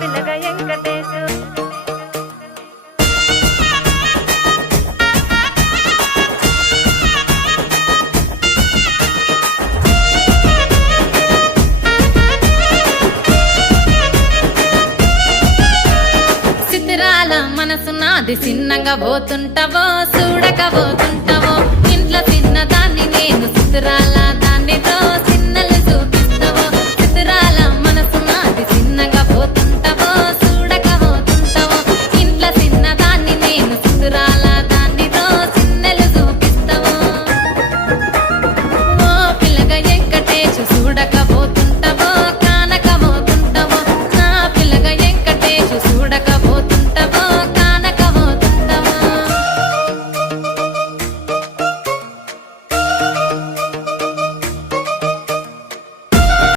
పిల్లగ వెంకటేశు. చిత్రాల మనసు నాది చిన్నగా పోతుంటావో చూడక పోతుంటావో ఇంట్లో చిన్నదాన్ని నేను చిత్రాల